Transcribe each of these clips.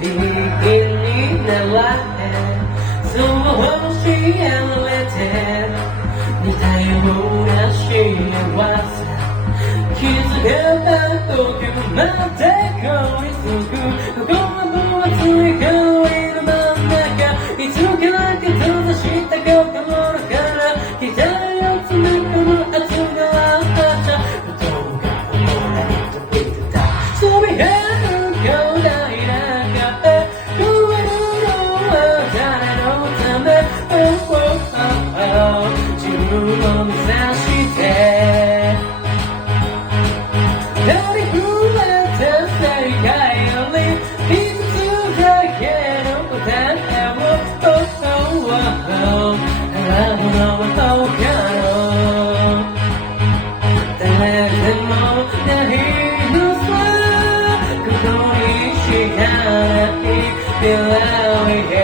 にならそう幸せ似たような幸せ気づけた時まで恋すく心の熱い香りの真ん中いつの間にか閉ざした心のから期待を詰め込む熱があった言葉が思いに飛び出たそびえる兄弟だから変わるのは誰のため、oh, oh, oh, oh 自分を目指して乗り越えた世界より一つだけの答えを oh, oh, oh, oh あるのは他の誰でもないのさここにしかない未来へ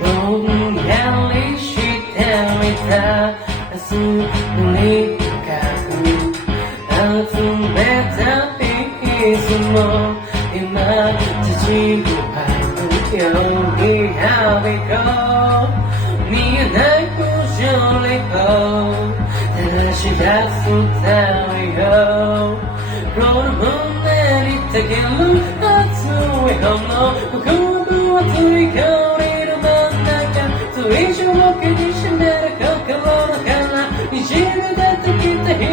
ぼんやりしてみた明日にかく集めたピースも今土を吐くようにはびこ見えない苦情を照らし出す太陽この胸にたける熱い炎心熱い香りの真ん中随所を気にしめる心のからにじみ出てきた光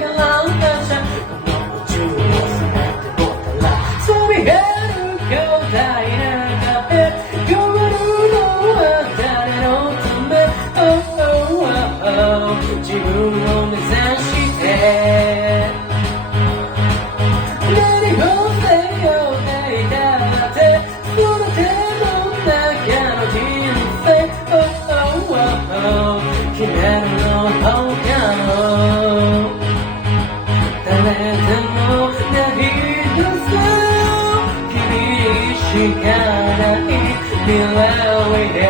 が乱射この宇宙を全て持ったらそびえる強大な壁変わるのは誰のため、oh, oh, oh, oh 自分を目指して何をせよないだってその手の中の人生 oh, oh, oh, oh 決めるの他の誰でもないのさ君にしかない未来へ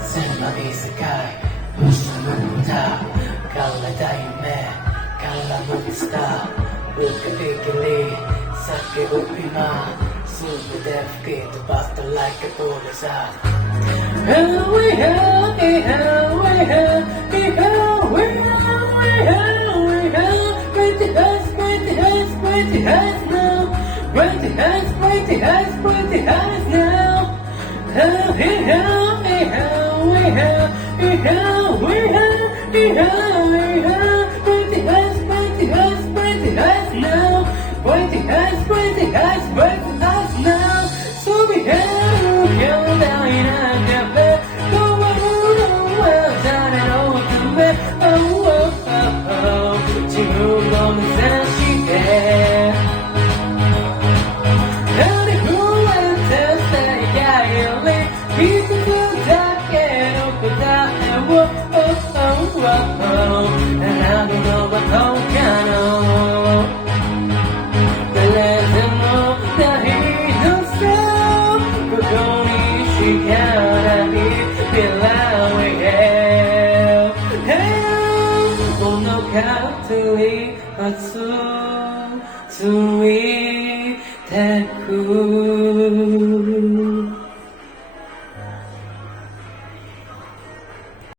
狭い世界嘘の歌からだ夢からのスター受け入り叫ぶ今全て吹き飛ばした like a bullseye Hurry, hurry, hurry, hurry, hurry, hurry, hurry, pretty eyes, pretty eyes, pretty eyes now pretty eyes, pretty eyes, pretty eyes now Hurry, hurry, hurry, hurry, hurry, hurry, hurry, pretty eyes, pretty eyes, pretty eyes now pretty eyes, pretty eyes, pretty eyes now そびえる強大な壁変わるのは誰のため oh, oh, oh, oh 自分を目指して乗り越えた世界より一つだけの答えを oh, oh, oh, oh 選ぶのは他の誰でもないのさここにしかない未来へ物語はついてく